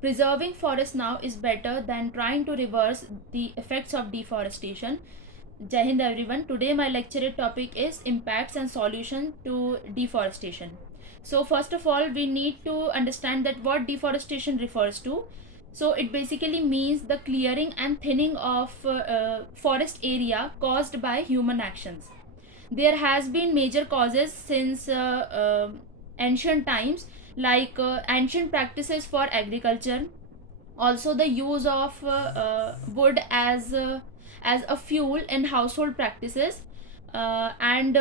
preserving forests now is better than trying to reverse the effects of deforestation. Jai Hind everyone. Today my lecture topic is impacts and solution to deforestation. So first of all, we need to understand that what deforestation refers to. So it basically means the clearing and thinning of forest area caused by human actions. There has been major causes since ancient times, like ancient practices for agriculture, also the use of wood as a fuel in household practices, and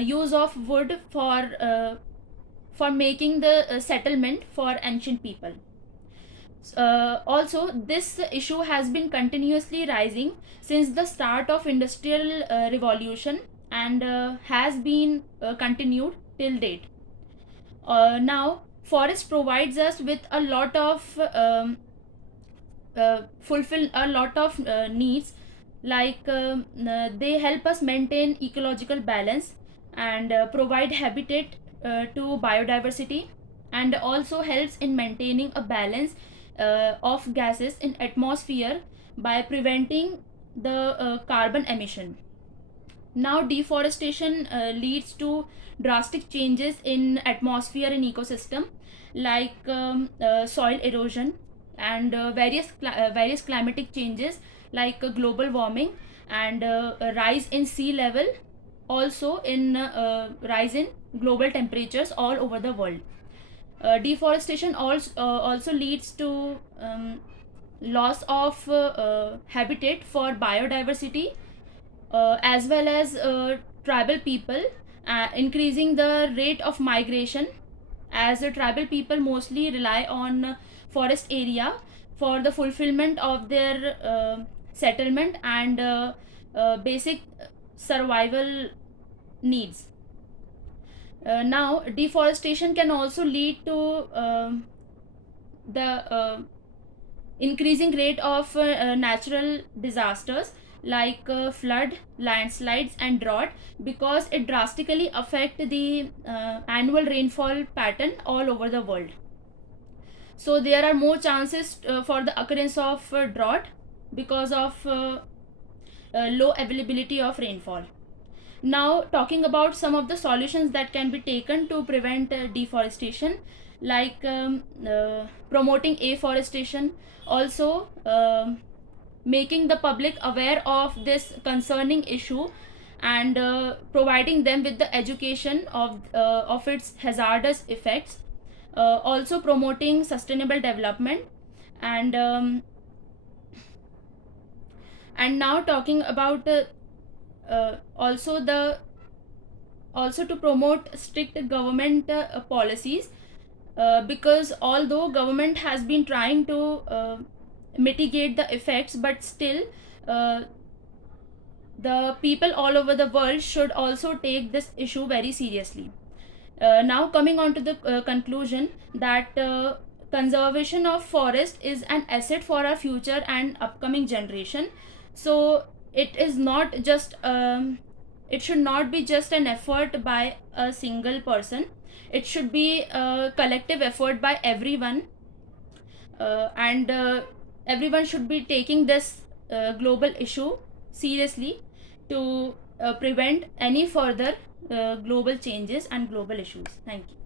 use of wood for making the settlement for ancient people. Also, this issue has been continuously rising since the start of industrial revolution, and has been continued till date. Now forest provides us with a lot of fulfill a lot of needs, like they help us maintain ecological balance and provide habitat to biodiversity, and also helps in maintaining a balance of gases in atmosphere by preventing the carbon emission. Now deforestation leads to drastic changes in atmosphere and ecosystem, like soil erosion, and various climatic changes, like global warming, and a rise in sea level, also in rise in global temperatures all over the world. Deforestation also leads to loss of habitat for biodiversity, as well as tribal people, increasing the rate of migration, as tribal people mostly rely on forest area for the fulfillment of their settlement and basic survival needs. Now deforestation can also lead to the increasing rate of natural disasters, like flood, landslides, and drought, because it drastically affect the annual rainfall pattern all over the world. So there are more chances for the occurrence of drought because of low availability of rainfall. Now talking about some of the solutions that can be taken to prevent deforestation, like promoting afforestation, also making the public aware of this concerning issue, and providing them with the education of its hazardous effects, also promoting sustainable development, and now talking about also the also to promote strict government policies, because although government has been trying to mitigate the effects, but still uh, the people all over the world should also take this issue very seriously. Now coming on to the conclusion that conservation of forest is an asset for our future and upcoming generation. So it is not just it should not be just an effort by a single person. It should be a collective effort by everyone, and everyone should be taking this global issue seriously to prevent any further global changes and global issues. Thank you.